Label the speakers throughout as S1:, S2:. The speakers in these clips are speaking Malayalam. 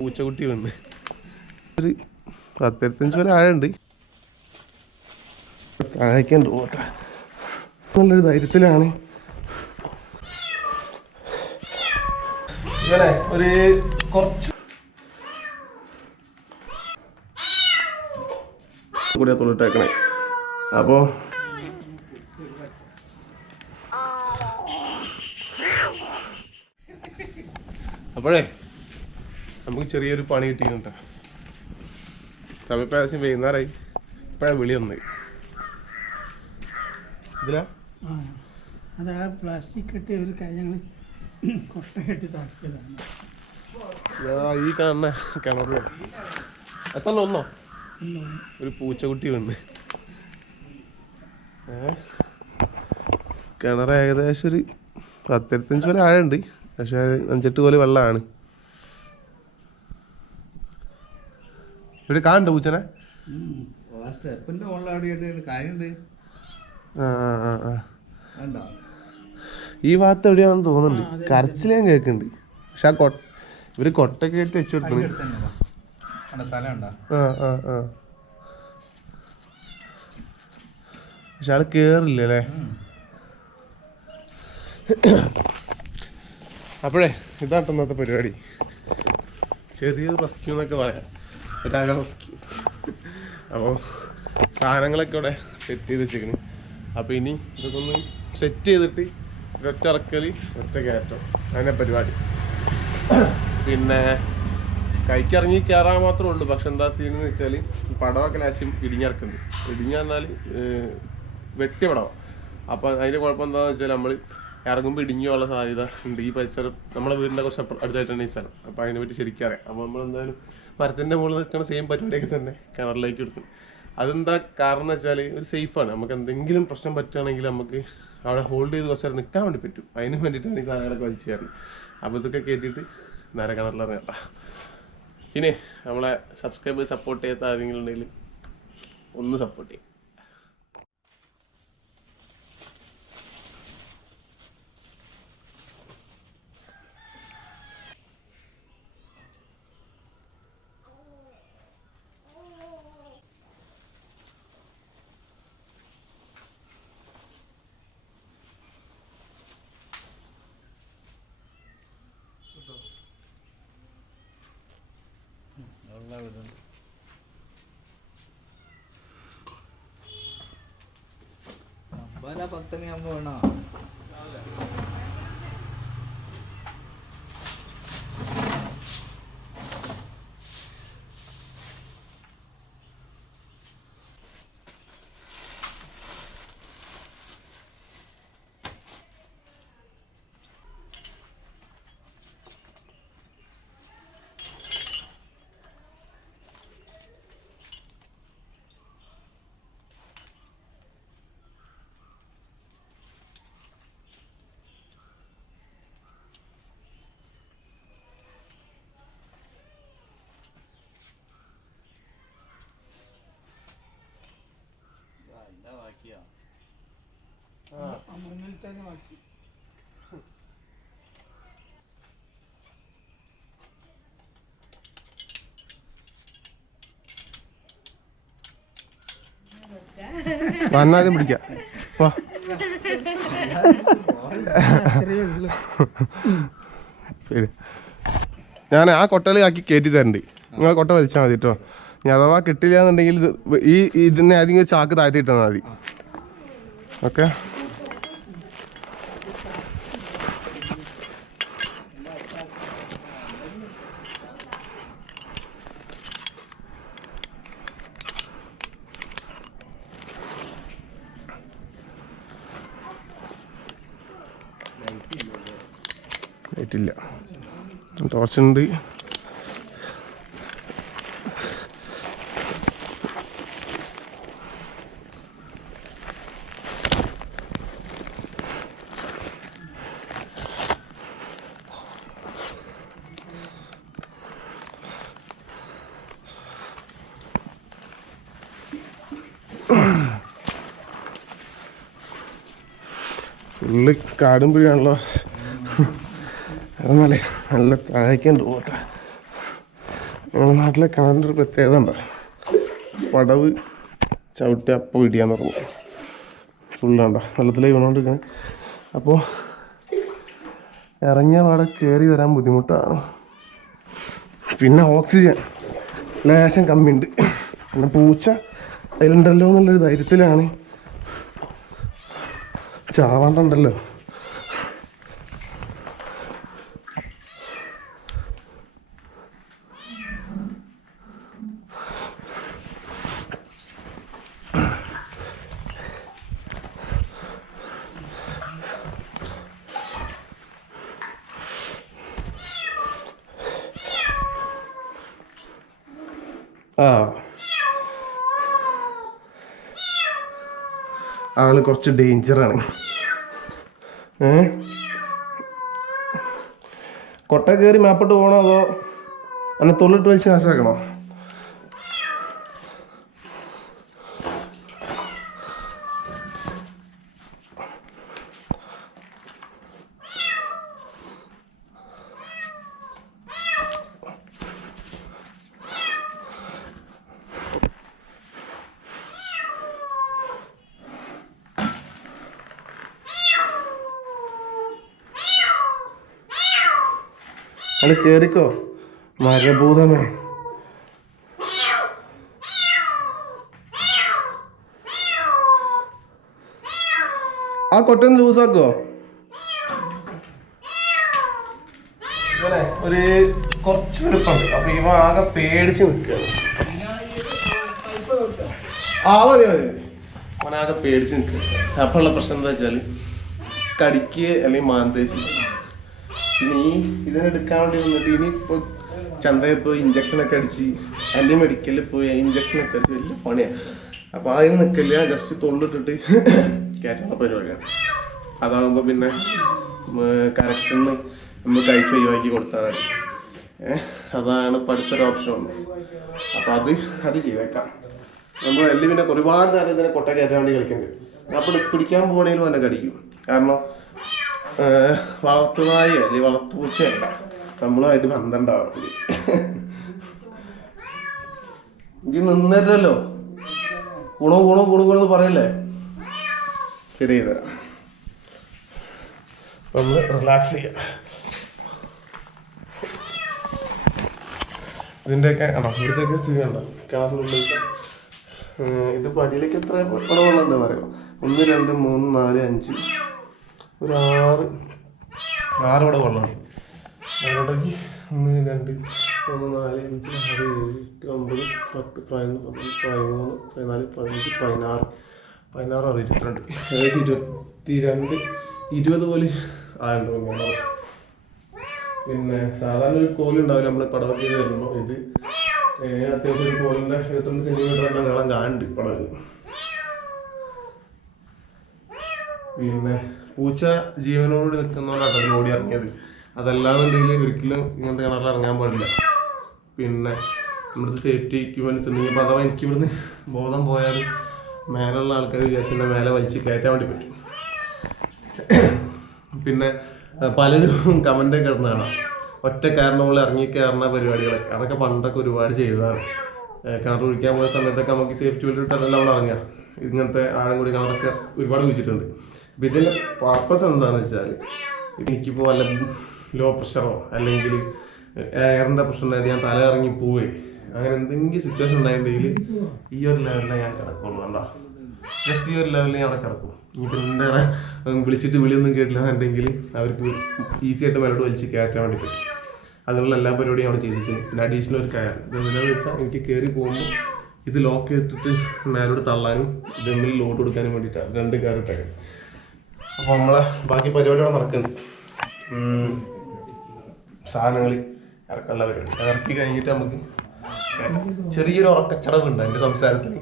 S1: പൂച്ചക്കുട്ടി വേണ്ട ഒരു പത്തിരത്തഞ്ച് വരെ ആഴുണ്ട് താഴേക്കുണ്ട് പോട്ടെ നല്ലൊരു ധൈര്യത്തിലാണ് ഒരു കുറച്ച് കൂടെ തൊള്ളിട്ടേക്കണേ അപ്പോൾ അപ്പോഴേ നമുക്ക് ചെറിയൊരു പണി കിട്ടിയിട്ടുണ്ട് നമ്മൾ പ്രാവശ്യം വൈകുന്നേരമായി ഇപ്പോഴാണ് വിളി വന്നത് ഇതിലാ
S2: അത് ആ പ്ലാസ്റ്റിക് കെട്ടി ഒരു കാര്യങ്ങൾ കൊട്ട കെട്ടി താക്കിയതാണ്
S1: ഈ കാണുന്ന കിണറിലോ എത്ര ഒന്നോ ഒരു പൂച്ചക്കുട്ടി ഉണ്ട് കിണർ ഏകദേശം ഒരു പത്തിരത്തഞ്ച് പോലെ ആഴുണ്ട് പക്ഷേ അഞ്ചെട്ട് പോലെ വെള്ളമാണ് ഇവിടെ കാണണ്ട പൂച്ചനെ ഈ ഭാഗത്ത് എവിടെയാണെന്ന് തോന്നുന്നുണ്ട് കരച്ചിൽ ഞാൻ കേൾക്കുന്നുണ്ട് പക്ഷെ ആ കൊട്ട ഇവര് കൊട്ടൊക്കെ ആയിട്ട് വെച്ചു കൊടുത്തു ആ ആ ആ പക്ഷെ ആള് കേറില്ല അല്ലേ അപ്പോഴേ ഇതാട്ടെന്നാത്ത പരിപാടി ചെറിയ റെസ്ക്യൂ എന്നൊക്കെ പറയാം രാഗാവസ്കി അപ്പോൾ സാധനങ്ങളൊക്കെ ഇവിടെ സെറ്റ് ചെയ്ത് വെച്ചേക്കണ് അപ്പോൾ ഇനി ഇതൊക്കെ സെറ്റ് ചെയ്തിട്ട് ഒറ്റ ഇറക്കൽ ഒറ്റ കയറ്റം അതിൻ്റെ പരിപാടി പിന്നെ കൈക്കിറങ്ങി കയറാൻ മാത്രമേ ഉള്ളൂ പക്ഷെ എന്താ സീൻ എന്ന് വെച്ചാൽ പടവൊക്കെ ലാശം ഇടിഞ്ഞിറക്കുന്നുണ്ട് പറഞ്ഞാൽ വെട്ടി പടമാണ് അപ്പോൾ അതിൻ്റെ കുഴപ്പം എന്താണെന്ന് വെച്ചാൽ നമ്മൾ ഇറങ്ങുമ്പോൾ ഇടിഞ്ഞുള്ള സാധ്യത ഉണ്ട് ഈ പരിസരം നമ്മുടെ വീടിൻ്റെ കുറച്ച് അടുത്തായിട്ടാണ് ഈ സ്ഥലം അപ്പോൾ അതിനെപ്പറ്റി ശരിക്കും അറിയാം അപ്പോൾ നമ്മൾ എന്തായാലും മരത്തിൻ്റെ മുകളിൽ നിൽക്കുന്ന സെയിം പരിപാടിയൊക്കെ തന്നെ കിണറിലേക്ക് കൊടുക്കും അതെന്താ കാരണം എന്ന് വെച്ചാൽ ഒരു സേഫാണ് നമുക്ക് എന്തെങ്കിലും പ്രശ്നം പറ്റുകയാണെങ്കിൽ നമുക്ക് അവിടെ ഹോൾഡ് ചെയ്ത് കുറച്ച് നിൽക്കാൻ വേണ്ടി പറ്റും അതിന് വേണ്ടിയിട്ടാണ് ഈ സാധനങ്ങളൊക്കെ വലിച്ചു തരുന്നത് അപ്പോൾ ഇതൊക്കെ കയറ്റിയിട്ട് നേരെ കിണറിലിറങ്ങണ്ട ഇനി നമ്മളെ സബ്സ്ക്രൈബ് സപ്പോർട്ട് ചെയ്യാത്ത ആരെങ്കിലും ഉണ്ടെങ്കിൽ ഒന്ന് സപ്പോർട്ട് ചെയ്യും പത്ത് ഞാൻ വന്നാദ്യം പിടിക്ക വാ ഞാൻ ആ ആക്കി കയറ്റി തരണ്ടി നിങ്ങൾ കൊട്ട വലിച്ചാൽ മതി കേട്ടോ ഞാൻ അഥവാ കിട്ടില്ല എന്നുണ്ടെങ്കിൽ ഈ ഇതിനെ ആദ്യം ചാക്ക് താഴ്ത്തി ഇട്ടാൽ മതി ഓക്കെ ലൈറ്റില്ല ടോർച്ചുണ്ട് ഫുള്ള് കാടും പിഴാണല്ലോ എന്നാലേ നല്ല താഴേക്കുണ്ട് പോട്ടെ ഞങ്ങളുടെ നാട്ടിലെ കിണറിൻ്റെ ഒരു പ്രത്യേകത ഉണ്ടോ പടവ് ചവിട്ടി അപ്പം ഇടിയാന്ന് പറഞ്ഞു ഫുള്ളുണ്ടോ വെള്ളത്തിലേക്ക് വീണോണ്ടിരിക്കണേ അപ്പോൾ ഇറങ്ങിയ പാടെ കയറി വരാൻ ബുദ്ധിമുട്ടാണ് പിന്നെ ഓക്സിജൻ ലേശം കമ്മിയുണ്ട് പിന്നെ പൂച്ച അതിലുണ്ടല്ലോ എന്നുള്ളൊരു ധൈര്യത്തിലാണ് ചാവാണ്ടല്ലോ കുറച്ച് ഡേഞ്ചറാണ് കൊട്ട കയറി മാപ്പിട്ട് പോകണോ അതോ അന്നെ തൊള്ളിട്ട് വലിച്ച് നാശാക്കണോ അത് കേറിക്കോ മരഭൂതമേ ആ കൊട്ടൻ ലൂസാക്കോ ഒരു കുറച്ച് വെളുപ്പുണ്ട് അപ്പൊ ഇവ ആകെ പേടിച്ച് നിൽക്കുകയാണ് ആ മതി മതി അവനാകെ പേടിച്ച് നിൽക്കുക ഉള്ള പ്രശ്നം എന്താ വെച്ചാൽ കടിക്ക് അല്ലെങ്കിൽ മാന്തേച്ചു നീ ഇതിനെടുക്കാൻ വേണ്ടി വന്നിട്ട് ഇനി ഇപ്പൊ ചന്തയിൽ പോയി ഒക്കെ അടിച്ച് അല്ലെങ്കിൽ മെഡിക്കലിൽ പോയി ഒക്കെ അടിച്ച് വലിയ പണിയാണ് അപ്പോൾ ആദ്യം നിൽക്കില്ല ജസ്റ്റ് തൊള്ളിട്ടിട്ട് കയറ്റുന്ന പരിപാടിയാണ് അതാകുമ്പോ പിന്നെ ഒന്ന് നമ്മൾ കഴിച്ച് ഒഴിവാക്കി കൊടുത്താൽ മതി അതാണ് ഇപ്പം അടുത്തൊരു ഓപ്ഷൻ ഉണ്ട് അപ്പോൾ അത് അത് ചെയ്തേക്കാം നമ്മൾ എല്ലി പിന്നെ ഒരുപാട് നേരം ഇതിനെ കൊട്ട കയറ്റാൻ വേണ്ടി കളിക്കുന്നത് അപ്പൊ പിടിക്കാൻ പോകണേലും എന്നെ കടിക്കും കാരണം വളർത്തുനായി അല്ലെങ്കിൽ വളർത്തു വളർത്തുപൂച്ചയല്ല നമ്മളുമായിട്ട് ബന്ധം ബന്ധമുണ്ടാവും ഇത് നിന്നല്ലോ ഗുണോ ഗുണോ ഗുണോ ഗുണോ പറയല്ലേ ശരി തരാം നമ്മൾ റിലാക്സ് ചെയ്യാം ഇതിൻ്റെയൊക്കെ ആണോ ഇവിടുത്തേക്ക് സ്ഥിതി ഉണ്ടോ കാറിനുള്ളിൽ ഇത് പടിയിലേക്ക് എത്ര പടമുള്ളുണ്ടെന്ന് അറിയാം ഒന്ന് രണ്ട് മൂന്ന് നാല് അഞ്ച് ഒരു ആറ് ആറ് വട കൊള്ളണം ആറോടേക്ക് ഒന്ന് രണ്ട് മൂന്ന് നാല് അഞ്ച് ആറ് ഏഴ് എട്ട് ഒമ്പത് പത്ത് പതിനൊന്ന് പന്ത്രണ്ട് പതിമൂന്ന് പതിനാല് പതിനഞ്ച് പതിനാറ് പതിനാറ് ആറ് ഇരുപത്തിരണ്ട് ഏകദേശം ഇരുപത്തി രണ്ട് ഇരുപത് പോലെ ആയിരുന്നു കിണറ് പിന്നെ സാധാരണ ഒരു കോലുണ്ടാവില്ല നമ്മൾ പടവൊക്കെ വരുമ്പോൾ ഇത് അത്യാവശ്യം ഒരു കോലിൻ്റെ ഇരുപത്തിരണ്ട് സെൻറ്റിമീറ്ററിൻ്റെ നീളം കാണുന്നുണ്ട് പടവിൽ പിന്നെ പൂച്ച ജീവനോട് നിൽക്കുന്നതുകൊണ്ടാണ് അതിൽ ഓടി ഇറങ്ങിയത് അതല്ലാന്നുണ്ടെങ്കിൽ ഒരിക്കലും ഇങ്ങനത്തെ കിണറിൽ ഇറങ്ങാൻ പാടില്ല പിന്നെ നമ്മുടെ സേഫ്റ്റി ഇക്യുപ്മെൻറ്റ്സ് ഉണ്ടെങ്കിൽ അപ്പോൾ അഥവാ എനിക്ക് ഇവിടുന്ന് ബോധം പോയാൽ മേലുള്ള ആൾക്കാർ വിചാരിച്ചിട്ട് മേലെ വലിച്ച് കയറ്റാൻ വേണ്ടി പറ്റും പിന്നെ പലരും കമൻ്റ് ഒക്കെ കാണാം ഒറ്റ കാരണങ്ങൾ ഇറങ്ങി കയറുന്ന പരിപാടികളൊക്കെ അതൊക്കെ പണ്ടൊക്കെ ഒരുപാട് ചെയ്തതാണ് കിണർ കുഴിക്കാൻ പോയ സമയത്തൊക്കെ നമുക്ക് സേഫ്റ്റി വലിയ അതെല്ലാം നമ്മൾ ഇറങ്ങുക ഇങ്ങനത്തെ ആഴം കൂടി കിണറൊക്കെ ഒരുപാട് കുഴിച്ചിട്ടുണ്ട് അപ്പം പർപ്പസ് എന്താണെന്ന് വെച്ചാൽ എനിക്കിപ്പോൾ വല്ല ലോ പ്രഷറോ അല്ലെങ്കിൽ എയറിൻ്റെ പ്രഷർ ഉണ്ടായിട്ട് ഞാൻ തല ഇറങ്ങി പോവേ അങ്ങനെ എന്തെങ്കിലും സിറ്റുവേഷൻ ഉണ്ടായിട്ടുണ്ടെങ്കിൽ ഈ ഒരു ലെവലിലേ ഞാൻ കിടക്കുള്ളൂ കണ്ടോ ജസ്റ്റ് ഈ ഒരു ലെവലിൽ ഞാൻ അവിടെ കിടക്കും ഇനി പിന്നെ വിളിച്ചിട്ട് വിളിയൊന്നും കേട്ടില്ല എന്നുണ്ടെങ്കിൽ അവർക്ക് ഈസി ആയിട്ട് വലോട് വലിച്ച് കയറ്റാൻ വേണ്ടി പറ്റും അതിനുള്ള എല്ലാ പരിപാടിയും അവിടെ ചെയ്തിച്ച് പിന്നെ അഡീഷണൽ ഒരു കയർ ഇത് എന്താണെന്ന് വെച്ചാൽ എനിക്ക് കയറി പോകുമ്പോൾ ഇത് ലോക്ക് ചെയ്തിട്ട് മേലോട് തള്ളാനും ഇതെങ്കിലും ലോഡ് കൊടുക്കാനും വേണ്ടിയിട്ടാണ് രണ്ട് കയറിട്ടൊക്കെ അപ്പോൾ നമ്മളെ ബാക്കി പരിപാടികൾ നടക്കുന്നു സാധനങ്ങൾ ഇറക്കാനുള്ള പരിപാടി ഇറക്കി കഴിഞ്ഞിട്ട് നമുക്ക് ചെറിയൊരു ഉറക്കച്ചടവുണ്ട് എൻ്റെ സംസാരത്തിൽ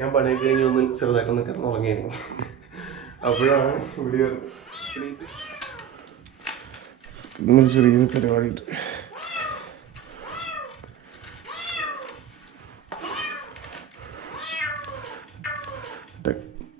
S1: ഞാൻ പണിയൊക്കെ കഴിഞ്ഞ് ഒന്ന് ചെറുതായിട്ടൊന്ന് കിടന്ന് ഉറങ്ങിയായിരുന്നു അപ്പോഴാണ് ഇവിടെ ചെറിയൊരു പരിപാടി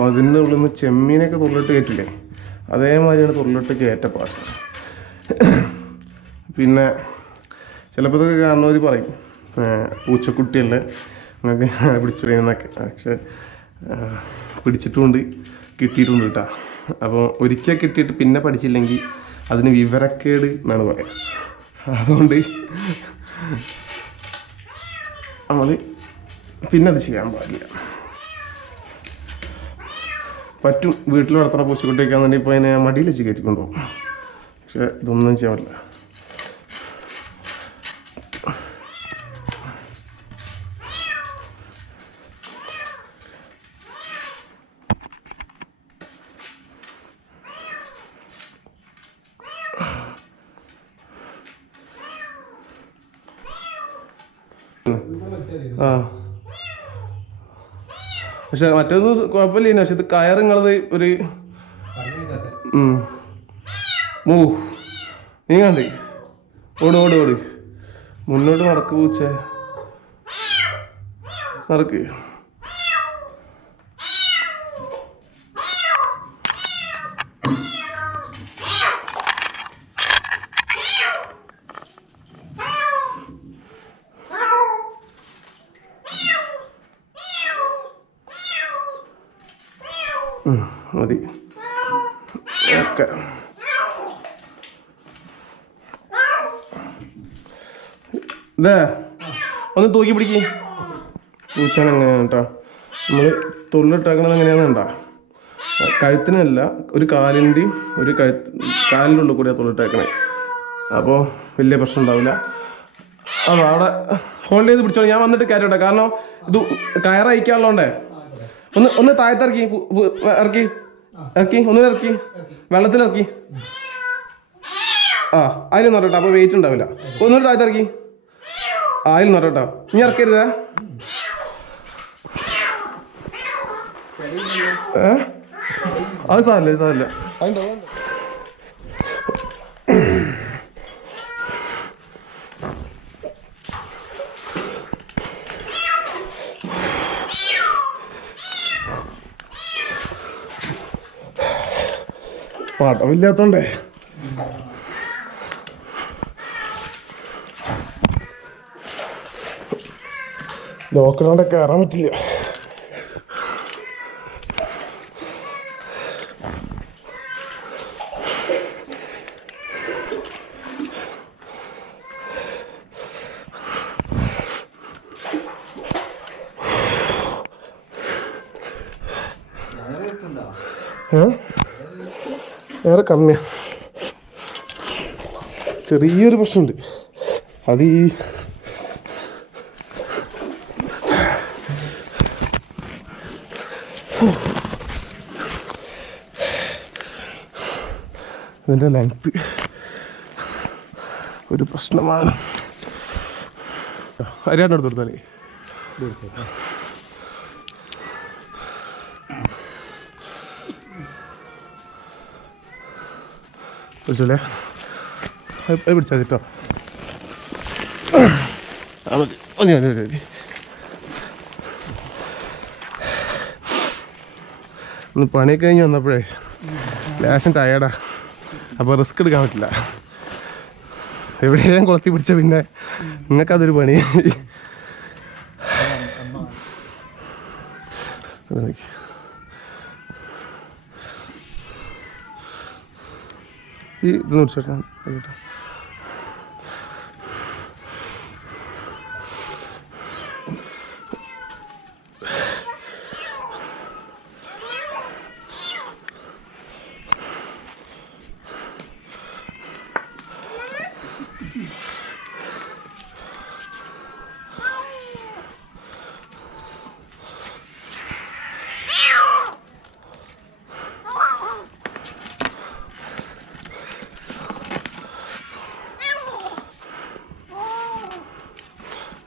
S1: അപ്പോൾ അതിൻ്റെ ഉള്ളിൽ നിന്ന് ചെമ്മീനൊക്കെ തുള്ളിട്ട് കയറ്റില്ലേ അതേമാതിരിയാണ് തുള്ളിട്ട് കയറ്റ പാഷ പിന്നെ ചിലപ്പോൾ ഇതൊക്കെ കാണുന്നവർ പറയും പൂച്ചക്കുട്ടിയല്ലേ നിങ്ങൾക്ക് പിടിച്ചു കഴിയുന്നൊക്കെ പക്ഷെ പിടിച്ചിട്ടുമുണ്ട് കിട്ടിയിട്ടുണ്ട് കേട്ടോ അപ്പോൾ ഒരിക്കൽ കിട്ടിയിട്ട് പിന്നെ പഠിച്ചില്ലെങ്കിൽ അതിന് വിവരക്കേട് എന്നാണ് പറയുക അതുകൊണ്ട് നമ്മൾ പിന്നെ അത് ചെയ്യാൻ പാടില്ല പറ്റും വീട്ടിൽ വളർത്തുന്ന ആണെങ്കിൽ ഇപ്പോൾ അതിനെ മടിയിൽ വെച്ച് കയറ്റിക്കൊണ്ടു പോകും പക്ഷെ ഇതൊന്നും ചെയ്യാൻ പറ്റില്ല ആ പക്ഷെ മറ്റേത് കുഴപ്പമില്ല പക്ഷെ ഇത് കയറുങ്ങളത് ഒരു മൂ നീങ്ങാണ്ട് ഓട് ഓട് ഓട് മുന്നോട്ട് നടക്കൂ പൂച്ച നടക്കുക മതി ഓക്കെ ഇതേ ഒന്ന് തൂക്കി പിടിക്ക് പൂച്ചാൻ കേട്ടോ നമ്മൾ തൊള്ളിട്ടാക്കണത് എങ്ങനെയാണ് കണ്ടാ കഴുത്തിനല്ല ഒരു കാലിൻ്റെയും ഒരു കഴുത്ത് കാലിൻ്റെ ഉള്ളിൽ കൂടിയാണ് തൊള്ളിട്ടേക്കണേ അപ്പോൾ വലിയ പ്രശ്നം ഉണ്ടാവില്ല അപ്പോൾ അവിടെ ഹോൾഡ് ചെയ്ത് പിടിച്ചോളൂ ഞാൻ വന്നിട്ട് കയറ്റട്ടെ കാരണം ഇത് കയറയക്കാനുള്ളതുകൊണ്ടേ ഒന്ന് ഒന്ന് താഴത്തിറക്കി ഇറക്കി ഇറക്കി ഒന്നിനെ ഇറക്കി വെള്ളത്തിലിറക്കി ആ അതിൽ നോട്ടോ അപ്പൊ വെയിറ്റ് ഉണ്ടാവില്ല ഒന്നുകൂടി താഴത്തിറക്കി ആ അതിൽ നോട്ടോ ഇനി ഇറക്കരുതേ ഏ അത് സാറില്ല സാറില്ല അതുണ്ടാവും പാട്ടമില്ലാത്തോണ്ടേ നോക്കണോണ്ട് കയറാൻ പറ്റില്ല Huh? ഏറെ കമ്മിയാണ് ചെറിയൊരു പ്രശ്നമുണ്ട് അത് ഈ ഇതിൻ്റെ ലെങ്ത്ത് ഒരു പ്രശ്നമാണ് അരിയാണ്ട് എടുത്തു കൊടുത്താലേ പിടിച്ചല്ലേ അത് പിടിച്ചാൽ മതി മതി മതി മതി ഒന്ന് പണി കഴിഞ്ഞ് വന്നപ്പോഴേ ലേശം ടയേർഡാ അപ്പോൾ റിസ്ക് എടുക്കാൻ പറ്റില്ല എവിടെയും കുളത്തി പിടിച്ച പിന്നെ നിങ്ങൾക്കതൊരു പണി ഈ നൂറ് ചേട്ടൻ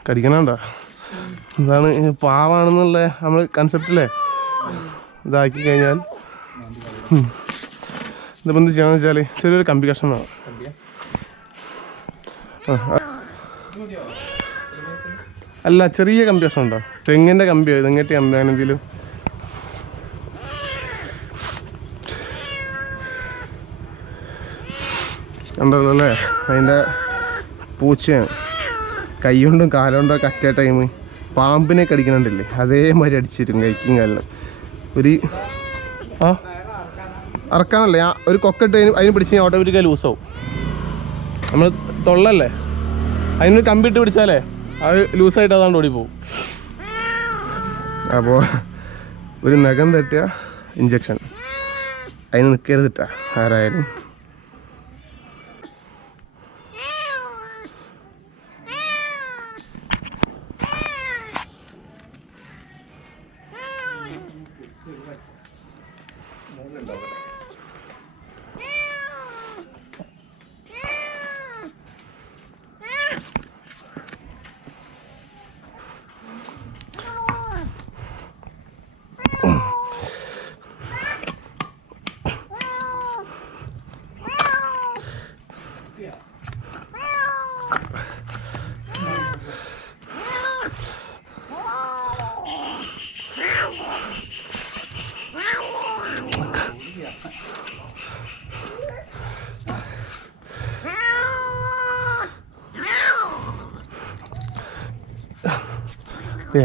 S1: കടിക്കണണ്ട എന്താണ് പാവാണെന്നുള്ള നമ്മൾ കൺസെപ്റ്റില്ലേ ഇതാക്കി കഴിഞ്ഞാൽ ഇതിപ്പോൾ എന്ത് ചെയ്യണമെന്ന് വെച്ചാൽ ചെറിയൊരു കമ്പി കഷ്ണം വേണം അല്ല ചെറിയ കമ്പി കഷ്ണം ഉണ്ടോ തെങ്ങിൻ്റെ കമ്പിയോ തെങ്ങേറ്റ് കമ്പി അങ്ങനെ എന്തെങ്കിലും അല്ലേ അതിൻ്റെ പൂച്ചയാണ് കൈകൊണ്ടും കാലുകൊണ്ടോ കറ്റ ടൈം പാമ്പിനെ കടിക്കണുണ്ടല്ലേ അതേമാതിരി അടിച്ചിരും കൈക്കും കാലിനും ഒരു ആ അറക്കാനല്ലേ ആ ഒരു കൊക്കിട്ട് അതിന് അതിന് പിടിച്ച് ഓട്ടോമാറ്റിക്കായി ലൂസാവും നമ്മൾ തൊള്ളല്ലേ അതിനൊരു കമ്പിട്ട് പിടിച്ചാലേ അത് ലൂസായിട്ട് അതാണ്ട് ഓടിപ്പോവും അപ്പോൾ ഒരു നഖം തട്ടിയ ഇഞ്ചക്ഷൻ അതിന് നിൽക്കരുതിട്ടാ ആരായാലും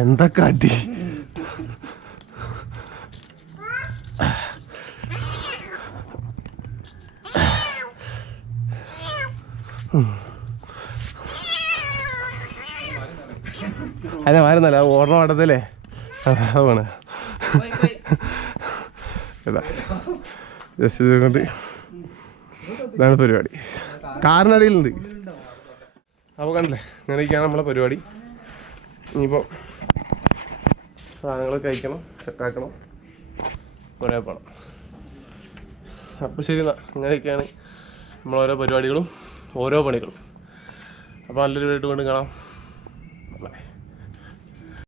S1: എന്താ കടി അതെ മാറുന്നല്ല ഓർമ്മ പാടത്തല്ലേ അതാണ് ജസ്റ്റ് ഇതാണ് പരിപാടി കാറിനടിയിലുണ്ട് അപ്പോൾ കണ്ടില്ലേ ഇങ്ങനെയൊക്കെയാണ് നമ്മളെ പരിപാടി ഇനിയിപ്പോൾ സാധനങ്ങൾ കഴിക്കണം സെറ്റാക്കണം കുറേ പണം അപ്പോൾ ശരി എന്നാൽ ഇങ്ങനെയൊക്കെയാണ് നമ്മളോരോ പരിപാടികളും ഓരോ പണികളും അപ്പോൾ നല്ലൊരു വീട്ട് വീണ്ടും കാണാം